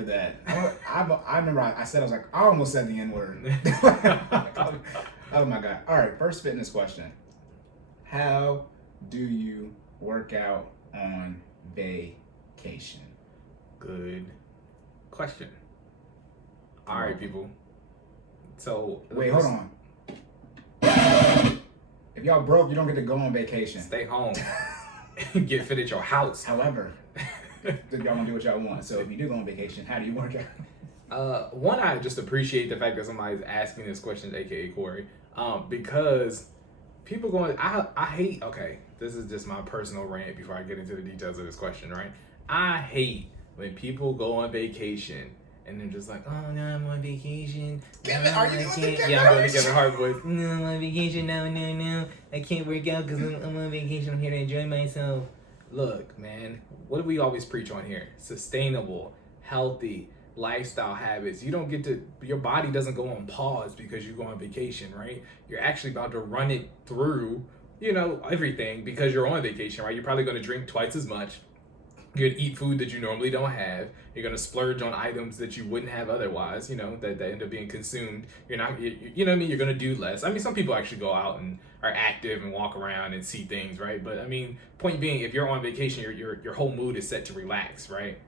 for that. I remember I said, I was like, I almost said the N-word. Oh my God. All right, first fitness question. How do you work out on vacation? Good question. All right, people. So wait, hold on. If y'all broke, you don't get to go on vacation. Stay home. Get fit at your house. However, y'all gonna do what y'all want. So if you do go on vacation, how do you work out? One, I just appreciate the fact that somebody's asking this question, aka Cory, because people going, I hate. Okay, this is just my personal rant before I get into the details of this question, right? I hate when people go on vacation and they're just like, oh no, I'm on vacation. Kevin, are you doing the Yeah, I'm doing the Kevin Hart voice. No, I'm on vacation. No. I can't work out because I'm on vacation. I'm here to enjoy myself. Look, man, what do we always preach on here? Sustainable, healthy lifestyle habits. You don't get to, your body doesn't go on pause because you go on vacation, right? You're actually about to run it through, everything because you're on vacation, right? You're probably going to drink twice as much. You're going to eat food that you normally don't have. You're going to splurge on items that you wouldn't have otherwise, that end up being consumed. You're not, you know what I mean? You're going to do less. I mean, some people actually go out and are active and walk around and see things, right? But I mean, point being, if you're on vacation, your whole mood is set to relax, right?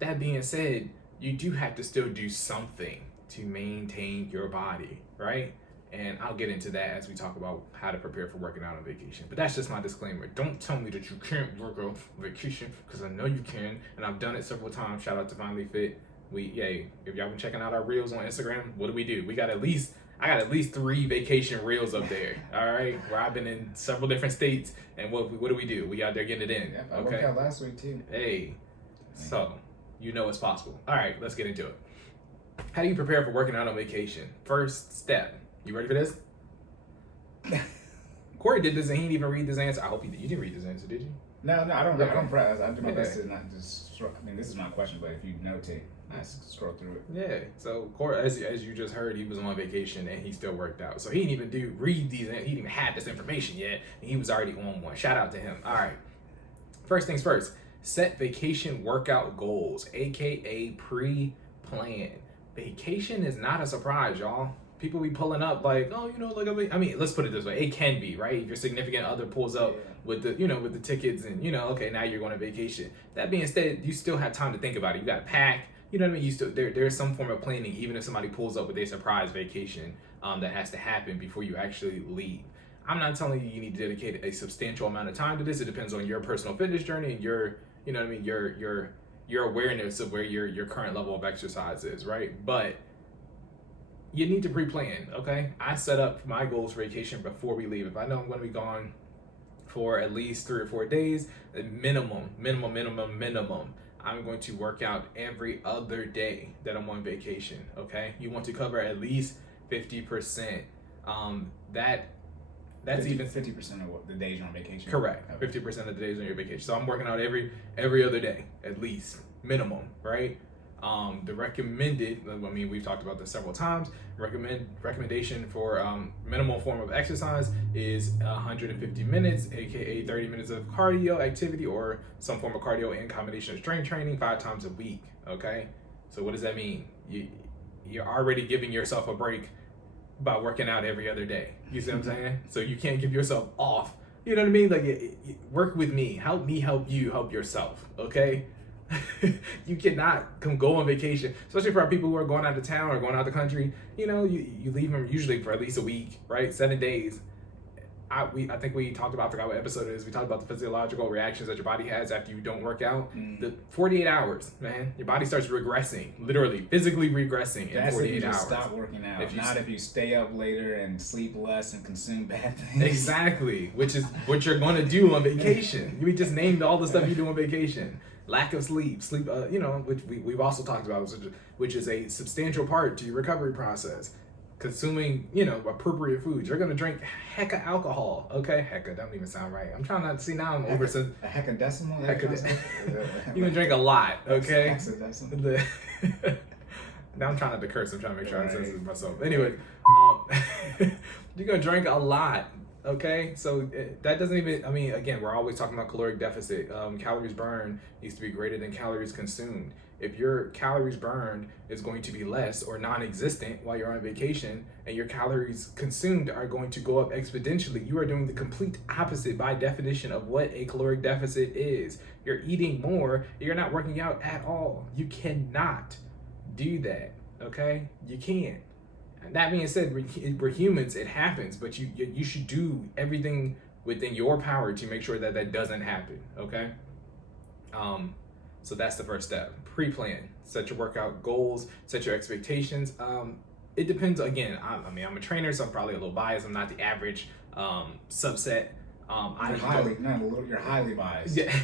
That being said, you do have to still do something to maintain your body, right? And I'll get into that as we talk about how to prepare for working out on vacation. But that's just my disclaimer. Don't tell me that you can't work out on vacation, because I know you can, and I've done it several times. Shout out to FinallyFit. If y'all been checking out our reels on Instagram, what do? I got at least 3 vacation reels up there, all right? Where I've been in several different states, and what do? We out there getting it in, yeah, I worked out last week too. Hey, so it's possible. All right, let's get into it. How do you prepare for working out on vacation? First step. You ready for this? Cory did this and he didn't even read this answer. I hope you didn't read this answer, did you? No, I don't press. I do my best to not just scroll. I mean, this is my question, but if you notate, I scroll through it. Yeah. So Cory, as you just heard, he was on vacation and he still worked out. So he didn't even read these. He didn't even have this information yet, and he was already on one. Shout out to him. All right. First things first. Set vacation workout goals, aka pre-plan. Vacation is not a surprise, y'all. People be pulling up like, oh, I mean, let's put it this way. It can be, right? If your significant other pulls up with the, with the tickets and, okay, now you're going on vacation. That being said, you still have time to think about it. You got to pack, you know what I mean? You still, there's some form of planning, even if somebody pulls up with a surprise vacation that has to happen before you actually leave. I'm not telling you need to dedicate a substantial amount of time to this. It depends on your personal fitness journey and your, your awareness of where your current level of exercise is, right? But you need to pre-plan, okay? I set up my goals for vacation before we leave. If I know I'm going to be gone for at least 3 or 4 days, minimum, I'm going to work out every other day that I'm on vacation, okay? You want to cover at least 50%. That's 50, even 50% of the days you're on vacation. Correct. 50% of the days on your vacation. So I'm working out every other day, at least, minimum, right? The recommended, we've talked about this several times, recommendation for minimal form of exercise is 150 minutes, aka 30 minutes of cardio activity or some form of cardio in combination of strength training 5 times a week, okay? So what does that mean? You're already giving yourself a break by working out every other day. You see what I'm saying? So you can't give yourself off. You know what I mean? Like, work with me help you help yourself, okay? You cannot go on vacation, especially for our people who are going out of town or going out of the country. You leave them usually for at least a week, right? 7 days. I think we talked about, I forgot what episode it is, we talked about the physiological reactions that your body has after you don't work out. The 48 hours, man, your body starts regressing, literally, physically regressing in 48 hours. Stop working out, if you stay up later and sleep less and consume bad things. Exactly, which is what you're going to do on vacation. We just named all the stuff you do on vacation. Lack of sleep, which we've also talked about, which is a substantial part to your recovery process. Consuming, appropriate foods. You're gonna drink hecka alcohol, okay? Hecka, doesn't even sound right. I'm trying not to see now. I'm over some a hecadecimal. You're gonna drink a lot, okay? Hexadecimal. Now I'm trying not to curse. I'm trying to make sure I censor myself. Anyway, you're gonna drink a lot Okay, so that doesn't even, I mean, again, we're always talking about caloric deficit. Calories burned needs to be greater than calories consumed. If your calories burned is going to be less or non-existent while you're on vacation, and your calories consumed are going to go up exponentially, you are doing the complete opposite by definition of what a caloric deficit is. You're eating more, you're not working out at all. You cannot do that, okay? You can't. That being said, we're humans, it happens, but you should do everything within your power to make sure that that doesn't happen, okay? So that's the first step. Pre-plan, set your workout goals, set your expectations. It depends, again, I'm a trainer, so I'm probably a little biased. I'm not the average subset. You're highly biased. Yeah.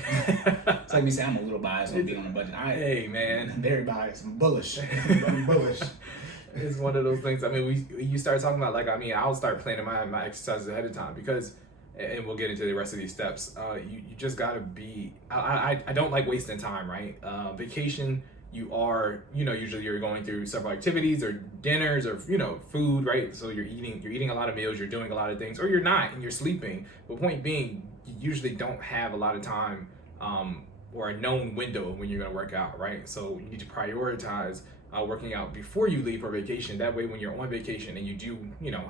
It's like me saying I'm a little biased on being on a budget. Hey, man. I'm very biased. I'm bullish. I'm bullish. It's one of those things. I mean, you start talking about, like, I mean, I'll start planning my exercises ahead of time because, and we'll get into the rest of these steps. You just gotta be. I don't like wasting time, right? Vacation, you are, usually you're going through several activities or dinners or food, right? So you're eating a lot of meals, you're doing a lot of things, or you're not and you're sleeping. But point being, you usually don't have a lot of time or a known window when you're gonna work out, right? So you need to prioritize working out before you leave for vacation. That way, when you're on vacation and you do,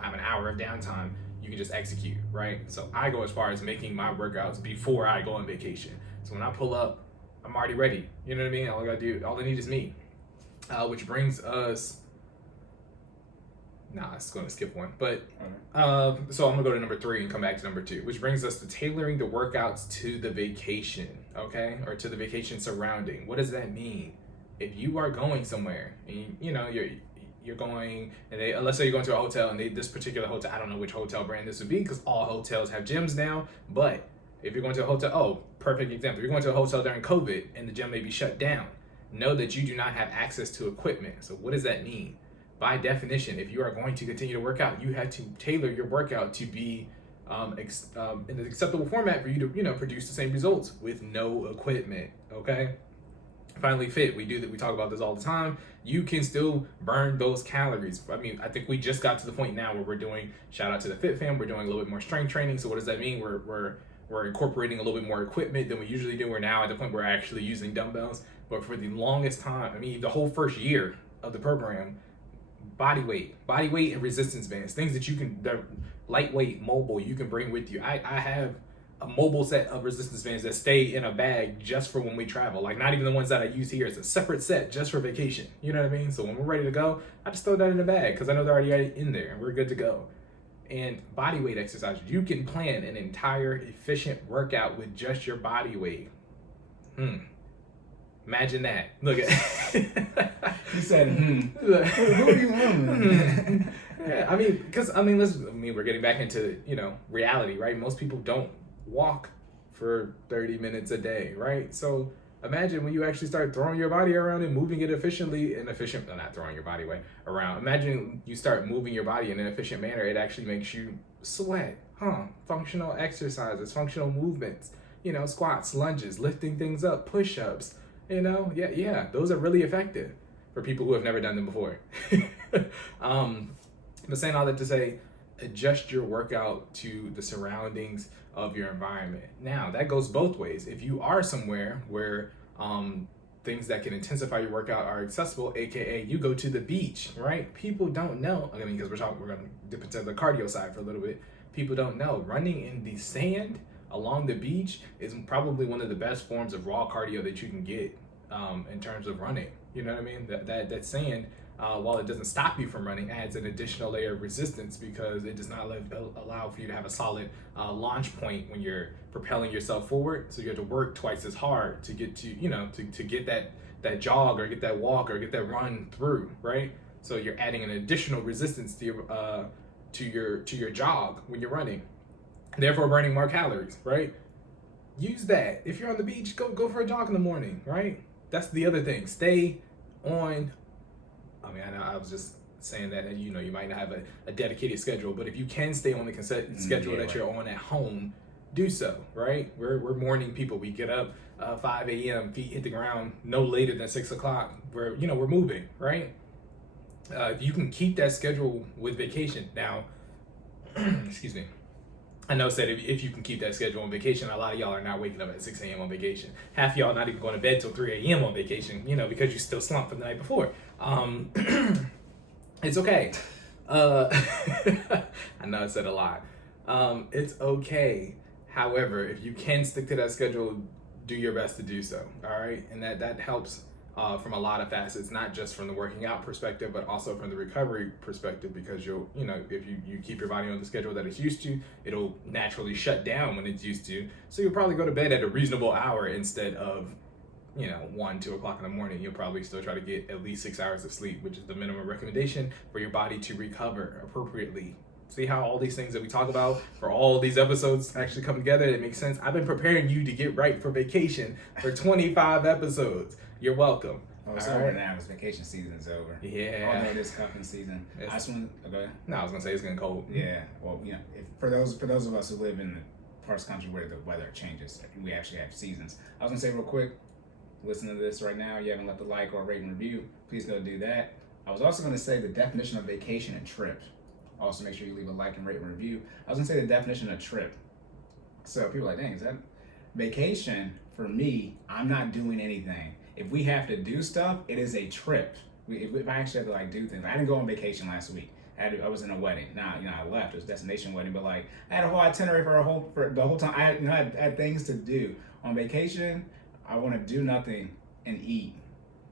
have an hour of downtime, you can just execute, right? So I go as far as making my workouts before I go on vacation. So when I pull up, I'm already ready. You know what I mean? All I need is me. Which brings us. Nah, it's going to skip one. But so I'm gonna go to number 3 and come back to number 2, which brings us to tailoring the workouts to the vacation, okay, or to the vacation surrounding. What does that mean? If you are going somewhere and you're going, and let's say you're going to a hotel and this particular hotel, I don't know which hotel brand this would be because all hotels have gyms now, but if you're going to a hotel, perfect example, you're going to a hotel during COVID and the gym may be shut down, know that you do not have access to equipment. So what does that mean? By definition, if you are going to continue to work out, you have to tailor your workout to be in an acceptable format for you to produce the same results with no equipment, okay? FinallyFit, we talk about this all the time. You can still burn those calories. I mean, I think we just got to the point now where we're doing, shout out to the Fit Fam, we're doing a little bit more strength training. So what does that mean? We're incorporating a little bit more equipment than we usually do. We're now at the point where we're actually using dumbbells. But for the longest time, I mean, the whole first year of the program, body weight and resistance bands, things that they're lightweight, mobile, you can bring with you. I have a mobile set of resistance bands that stay in a bag just for when we travel. Like, not even the ones that I use here. It's a separate set just for vacation. You know what I mean? So when we're ready to go, I just throw that in the bag because I know they're already in there and we're good to go. And body weight exercises, you can plan an entire efficient workout with just your body weight. Imagine that. Look at You said, Who are you Yeah, I mean, we're getting back into, reality, right? Most people don't walk for 30 minutes a day, right? So imagine when you actually start throwing your body around and moving it not throwing your body around. Imagine you start moving your body in an efficient manner. It actually makes you sweat, functional exercises, functional movements, squats, lunges, lifting things up, push-ups, those are really effective for people who have never done them before. But saying all that to say, adjust your workout to the surroundings of your environment. Now, that goes both ways. If you are somewhere where things that can intensify your workout are accessible, aka you go to the beach, right? People don't know, because we're going to dip into the cardio side for a little bit. People don't know running in the sand along the beach is probably one of the best forms of raw cardio that you can get in terms of running. You know what I mean? That sand, while it doesn't stop you from running, adds an additional layer of resistance because it does not allow for you to have a solid launch point when you're propelling yourself forward. So you have to work twice as hard to get to get that jog or get that walk or get that run through, right? So you're adding an additional resistance to your jog when you're running, therefore burning more calories, right? Use that. If you're on the beach, go for a jog in the morning, right? That's the other thing. Stay on. I know I was just saying that you might not have a dedicated schedule, but if you can stay on the schedule that you're on at home, do so, right? We're morning people. We get up 5 a.m., feet hit the ground no later than 6 o'clock. We're moving, right? If you can keep that schedule with vacation. Now, excuse me. I know said if you can keep that schedule on vacation, a lot of y'all are not waking up at 6 a.m. on vacation. Half of y'all not even going to bed till 3 a.m. on vacation, because you still slumped from the night before. It's okay. I know I said a lot. It's okay. However, if you can stick to that schedule, do your best to do so. All right, and that helps from a lot of facets, not just from the working out perspective, but also from the recovery perspective, because if you keep your body on the schedule that it's used to, it'll naturally shut down when it's used to. So you'll probably go to bed at a reasonable hour instead of 1, 2 o'clock in the morning. You'll probably still try to get at least 6 hours of sleep, which is the minimum recommendation for your body to recover appropriately. See how all these things that we talk about for all these episodes actually come together? It makes sense. I've been preparing you to get right for vacation for 25 episodes. You're welcome. Oh, it's over now. It's vacation season's over. Yeah. Although it is cuffing season. I just want to go ahead. No, I was gonna say it's getting cold. Yeah. Well, for those of us who live in the parts of the country where the weather changes, we actually have seasons. I was gonna say real quick, listen to this right now. You haven't left a like or rate and review, please go do that. I was also gonna say the definition of vacation and trip. Also, make sure you leave a like and rate and review. I was gonna say the definition of trip. So people are like, dang, is that vacation? For me, I'm not doing anything. If we have to do stuff, it is a trip. If I actually have to do things, I didn't go on vacation last week. I was in a wedding. Now, I left. It was a destination wedding, but I had a whole itinerary for the whole time. I had things to do. On vacation, I want to do nothing and eat.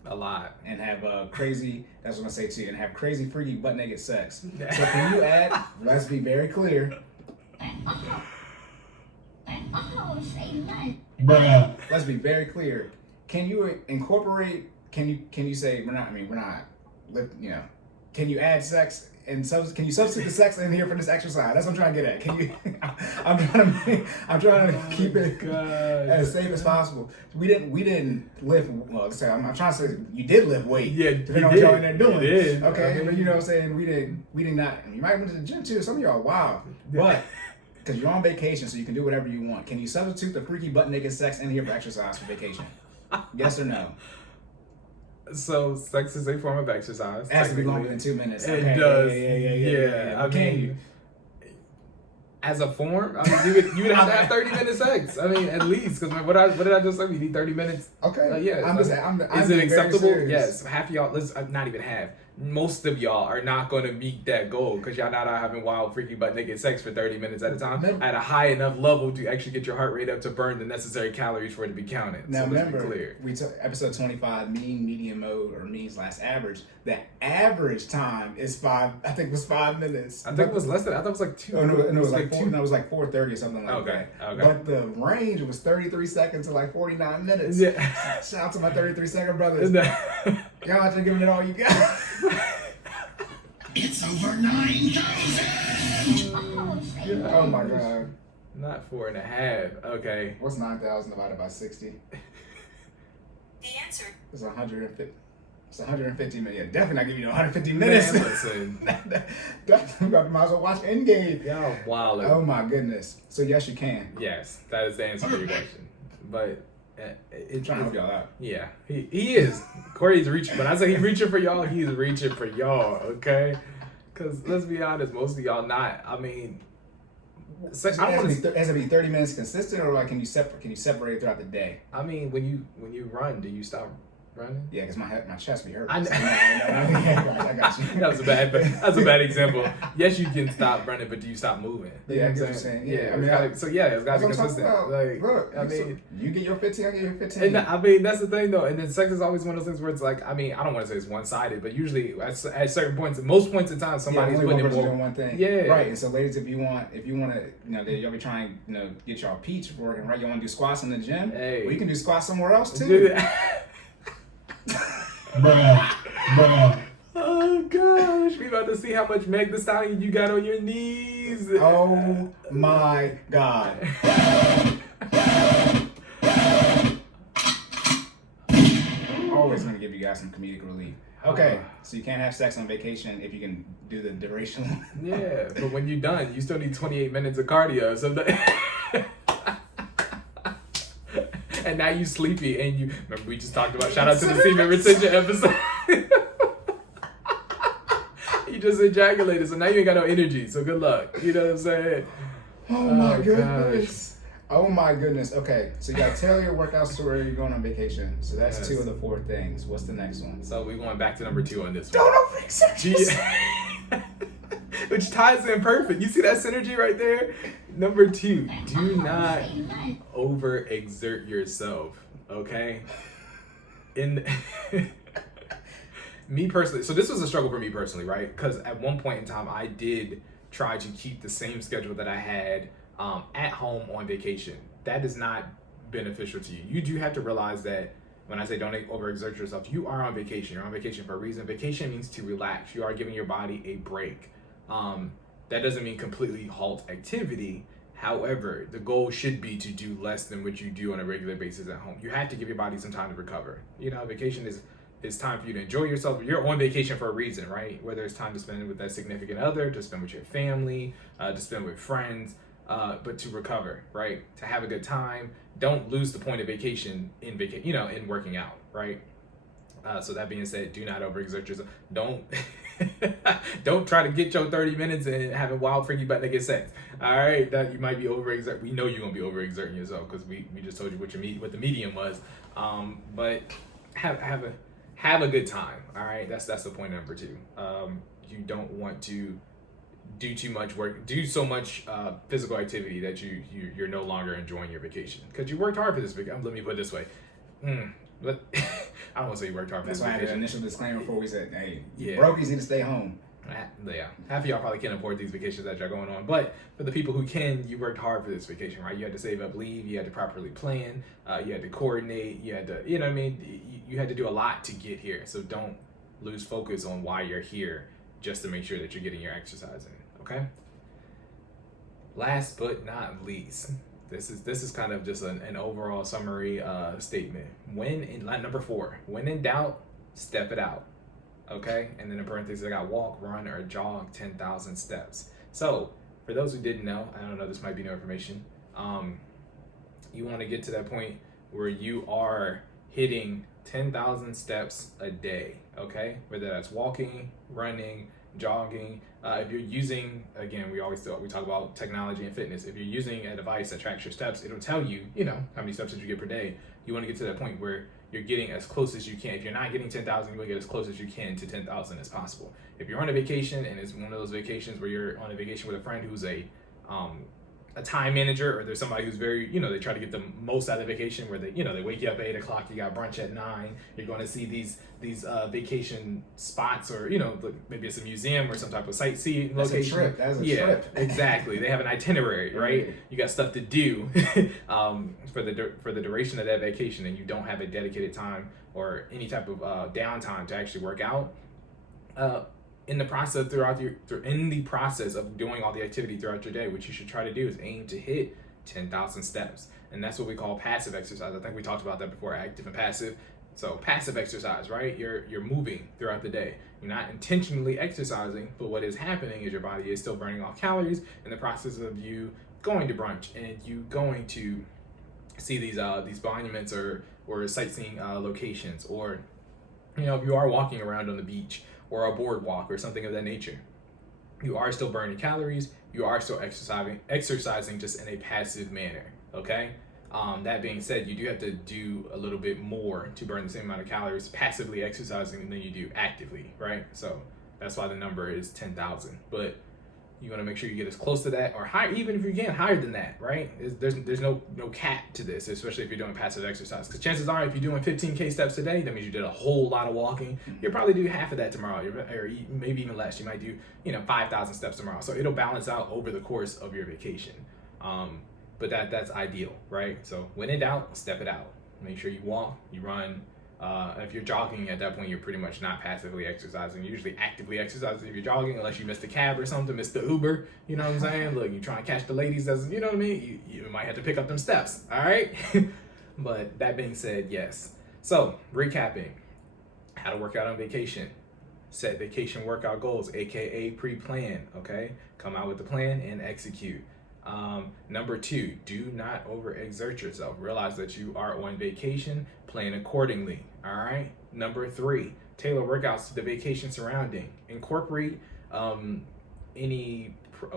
A lot. And have crazy, that's what I'm going to say to you, and have crazy, freaky, butt naked sex. So can you add, let's be very clear. Let's be very clear. Can you incorporate, can you say, we're not, can you add sex and can you substitute the sex in here for this exercise? That's what I'm trying to get at. Can you, I'm trying to keep it as safe as possible. We didn't lift, well, I'm trying to say, you did lift weight. Yeah, depending on what y'all in there doing. You did. Okay, but you know what I'm saying? We did not, you might went to the gym too. Some of y'all, wow. But, because you're on vacation, so you can do whatever you want. Can you substitute the freaky butt naked sex in here for exercise for vacation? Yes or no? So sex is a form of exercise. It has to be longer than 2 minutes. It Okay. does. Yeah. I mean, as a form, you would have to have 30-minute sex. I mean, at least, because what did I just say? You need 30 minutes. Okay. Yeah. Is it acceptable? Yes. Half of y'all, not even half. Most of y'all are not going to meet that goal because y'all not out having wild, freaky, butt naked sex for 30 minutes at a time at a high enough level to actually get your heart rate up to burn the necessary calories for it to be counted. Now, so remember, let's be clear. We took episode 25, mean, medium mode, or means/average. The average time is 5 minutes. I think it was less than, I thought it was like 2. Oh, no, it was like 4, no, it was like 4:30 or something like that. Okay. But the range was 33 seconds to like 49 minutes. Yeah. Shout out to my 33-second brothers. Y'all out there giving it all you got. It's over 9,000! Oh my God. Not 4.5. Okay. What's 9,000 divided by 60? The answer. It's 150. It's 150 minutes. Yeah, definitely not giving you 150 minutes. Man, listen. Might as well watch Endgame. Y'all wild. Oh my goodness. So yes, you can. Yes, that is the answer to your question. But I'm trying to help y'all out. Yeah, he is. Cory's reaching. When I say he's reaching for y'all, he's reaching for y'all, okay? Because let's be honest, most of y'all not. I mean, sex, has it be 30 minutes consistent, or can you separate it throughout the day? I mean, when you run, do you stop running? Yeah, because my chest be hurting. I know. I got you. That's a bad example. Yes, you can stop running, but do you stop moving? Yeah, I get what you're saying. Yeah, I mean, it's got to be consistent. Like, look, I mean, you get your 15, I get your 15. And I mean, that's the thing though. And then sex is always one of those things where it's like, I mean, I don't want to say it's one-sided, but usually at certain points, most points in time, somebody's only putting one person more. doing one thing. Yeah. Right. And so, ladies, if you want to, y'all be trying, get y'all peach working, right? You want to do squats in the gym? Hey. Well, you can do squats somewhere else too. Oh gosh, we about to see how much Meg Thee Stallion you got on your knees. Oh my God. Always gonna give you guys some comedic relief. Okay, so you can't have sex on vacation if you can do the duration. Yeah, but when you're done, you still need 28 minutes of cardio. So and now you sleepy and you remember we just talked about shout out to the semen retention episode. You just ejaculated, so now you ain't got no energy. So good luck. You know what I'm saying? Oh my Oh, goodness. Oh my goodness. Okay, so you gotta tailor your workouts to where you're going on vacation. So that's Yes. 2 of the 4 things. What's the next one? So we're going back to number 2 on this one. Don't overexert yourself. Which ties in perfect. You see that synergy right there? Number 2, do not overexert yourself. Okay? In me personally, so this was a struggle for me personally, right? Because at one point in time, I did try to keep the same schedule that I had at home on vacation. That is not beneficial to you. You do have to realize that when I say don't overexert yourself, you are on vacation. You're on vacation for a reason. Vacation means to relax. You are giving your body a break. That doesn't mean completely halt activity. However, the goal should be to do less than what you do on a regular basis at home. You have to give your body some time to recover. You know, vacation is time for you to enjoy yourself. You're on vacation for a reason, right? Whether it's time to spend with that significant other, to spend with your family, to spend with friends, but to recover, right? To have a good time. Don't lose the point of vacation in in working out, right? So that being said, do not overexert yourself. Don't try to get your 30 minutes and have a wild freaky butt naked sex. All right, that you might be overexert. We know you're gonna be overexerting yourself because we just told you what the medium was. But have a good time. All right, that's the point number 2. You don't want to do too much work, do so much physical activity that you're no longer enjoying your vacation because you worked hard for this vacation. Let me put it this way. But I don't want to say you worked hard for That's this why I had vacation. an initial disclaimer before we said, hey, Yeah. brokies need to stay home. Yeah, half of y'all probably can't afford these vacations that y'all going on, but for the people who can, you worked hard for this vacation, right? You had to save up leave, you had to properly plan, you had to coordinate, you had to, you know what I mean? You had to do a lot to get here, so don't lose focus on why you're here just to make sure that you're getting your exercise in, okay? Last but not least, this is kind of just an overall summary statement. Number 4, when in doubt, step it out. Okay, and then in parentheses I got walk, run, or jog 10,000 steps. So for those who didn't know, I don't know, this might be new information. You want to get to that point where you are hitting 10,000 steps a day. Okay, whether that's walking, running, jogging. If you're using, again, we talk about technology and fitness. If you're using a device that tracks your steps, it'll tell you, how many steps did you get per day. You want to get to that point where you're getting as close as you can. If you're not getting 10,000, you want to get as close as you can to 10,000 as possible. If you're on a vacation and it's one of those vacations where you're on a vacation with a friend who's a time manager, or there's somebody who's very, they try to get the most out of the vacation where they wake you up at 8 o'clock, you got brunch at 9, you're going to see these vacation spots, or, maybe it's a museum or some type of sightseeing location. That's a trip. Exactly. They have an itinerary, right? You got stuff to do for the duration of that vacation, and you don't have a dedicated time or any type of downtime to actually work out. In the process of doing all the activity throughout your day, what you should try to do is aim to hit 10,000 steps, and that's what we call passive exercise. I think we talked about that before, active and passive. So passive exercise, right? You're moving throughout the day. You're not intentionally exercising, but what is happening is your body is still burning off calories in the process of you going to brunch and you going to see these monuments or sightseeing locations, or if you are walking around on the beach or a boardwalk or something of that nature. You are still burning calories. You are still exercising just in a passive manner, okay? That being said, you do have to do a little bit more to burn the same amount of calories passively exercising than you do actively, right? So that's why the number is 10,000. But you want to make sure you get as close to that or higher, even if you can, higher than that, right? There's no cap to this, especially if you're doing passive exercise. Because chances are, if you're doing 15K steps a day, that means you did a whole lot of walking. You'll probably do half of that tomorrow, or maybe even less. You might do, 5,000 steps tomorrow. So it'll balance out over the course of your vacation. But that's ideal, right? So when in doubt, step it out. Make sure you walk, you run. If you're jogging, at that point, you're pretty much not passively exercising. You're usually actively exercising if you're jogging, unless you missed the cab or something, missed the Uber, you know what I'm saying? Look, you're trying to catch the ladies, you know what I mean? You might have to pick up them steps, all right? But that being said, yes. So, recapping, how to work out on vacation. Set vacation workout goals, AKA pre-plan, okay? Come out with the plan and execute. Number 2, do not overexert yourself. Realize that you are on vacation, plan accordingly, all right? Number 3, tailor workouts to the vacation surrounding. Incorporate any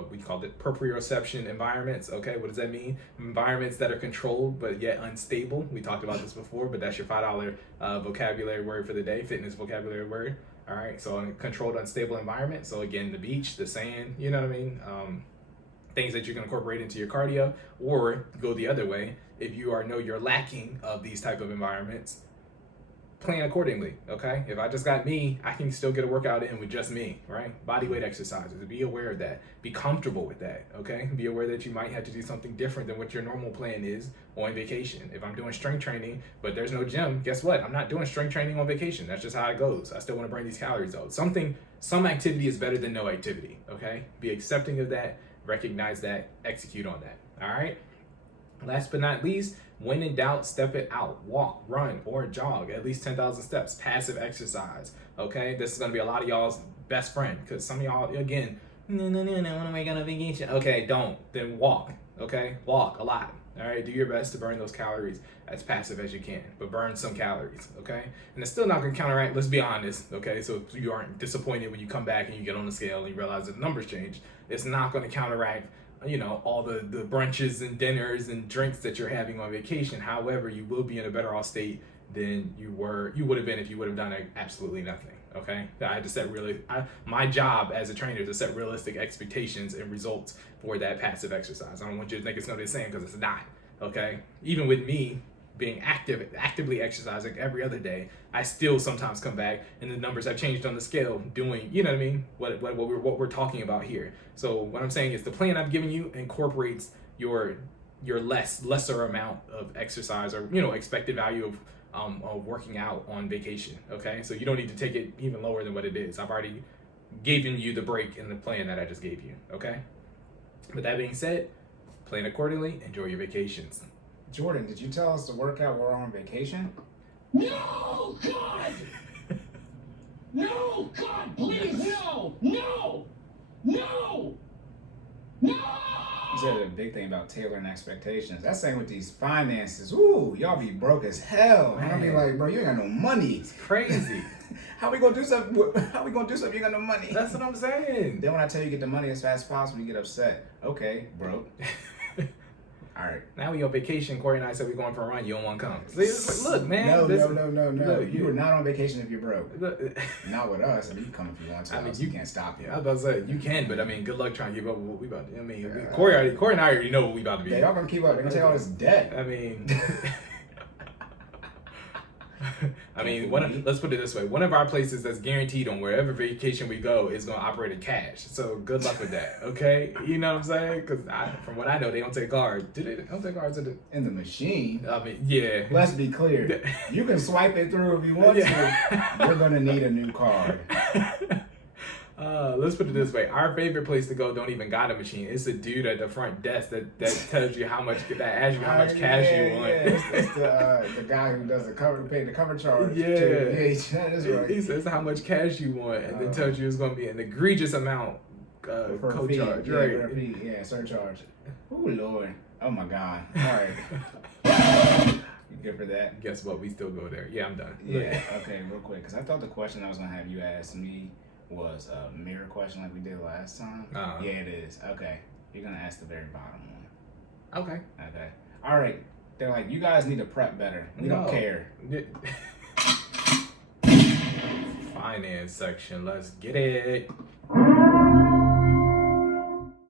we called it proprioception environments. Okay, what does that mean? Environments that are controlled but yet unstable. We talked about this before, but that's your $5 vocabulary word for the day, fitness vocabulary word. All right, so a controlled, unstable environment. So again, the beach, the sand, you know what I mean? Things that you can incorporate into your cardio, or go the other way. If you know you're lacking of these type of environments, plan accordingly, okay? If I just got me, I can still get a workout in with just me, right? Bodyweight exercises, be aware of that. Be comfortable with that, okay? Be aware that you might have to do something different than what your normal plan is on vacation. If I'm doing strength training, but there's no gym, guess what? I'm not doing strength training on vacation. That's just how it goes. I still want to burn these calories out. Some activity is better than no activity, okay? Be accepting of that, recognize that, execute on that, all right? Last but not least, when in doubt, step it out. Walk, run, or jog at least 10,000 steps. Passive exercise, okay? This is going to be a lot of y'all's best friend, because some of y'all, again, no, I want to make on a vacation. Okay, don't. Then walk, okay? Walk a lot, all right? Do your best to burn those calories as passive as you can, but burn some calories, okay? And it's still not going to counteract, let's be honest, okay? So you aren't disappointed when you come back and you get on the scale and you realize that the numbers change. It's not going to counteract, you know, all the brunches and dinners and drinks that you're having on vacation. However, you will be in a better off state than you would have been if you would have done absolutely nothing. Okay, I had to set my job as a trainer is to set realistic expectations and results for that passive exercise. I don't want you to think it's going to be the same, because it's not. Okay, even with me being actively exercising every other day, I still sometimes come back and the numbers have changed on the scale doing, you know what I mean, what we're talking about here. So what I'm saying is the plan I've given you incorporates your lesser amount of exercise, or, you know, expected value of working out on vacation. Okay, so you don't need to take it even lower than what it is. I've already given you the break in the plan that I just gave you. Okay, with that being said, plan accordingly, enjoy your vacations. Jordan, did you tell us to work out while we're on vacation? No, God! No, God, please, no! No! No! No! You said a big thing about tailoring expectations. That's saying with these finances, ooh, y'all be broke as hell. And I'll be like, bro, you ain't got no money. It's crazy. How we gonna do something? How we gonna do something? You ain't got no money. That's what I'm saying. Then when I tell you get the money as fast as possible, you get upset. Okay, broke. All right. Now we on vacation. Corey and I said we're going for a run. You don't want to come. So it's like, look, man. No. Look, You are not on vacation if you're broke. Look, Not with us. I mean, you come if you want to. I mean, you can't stop you. I was about to say you can, but I mean, good luck trying to give up what we about to. I mean, Corey and I already know what we about to be. Yeah, y'all gonna keep up. They're gonna take all this debt. I mean, let's put it this way. One of our places that's guaranteed on wherever vacation we go is going to operate in cash. So good luck with that, okay? You know what I'm saying? Because from what I know, they don't take cards. Do they? Don't take cards in the machine? I mean, yeah. Let's be clear. You can swipe it through if you want to. You're going to need a new card. Let's put it this way. Our favorite place to go don't even got a machine. It's a dude at the front desk that tells you how much, that asks you how much cash you want. It's the guy who does pay the cover charge. Yeah. That is right. He says how much cash you want, and then tells you it's going to be an egregious amount for co-charge. Yeah, surcharge. Oh, Lord. Oh, my God. All right. You good for that? Guess what? We still go there. Yeah, I'm done. Yeah, okay, real quick. Because I thought the question I was going to have you ask me was a mirror question like we did last time. Uh-huh. Yeah, it is. Okay. You're going to ask the very bottom one. Okay. Okay. All right. They're like, you guys need to prep better. We don't care. Finance section. Let's get it.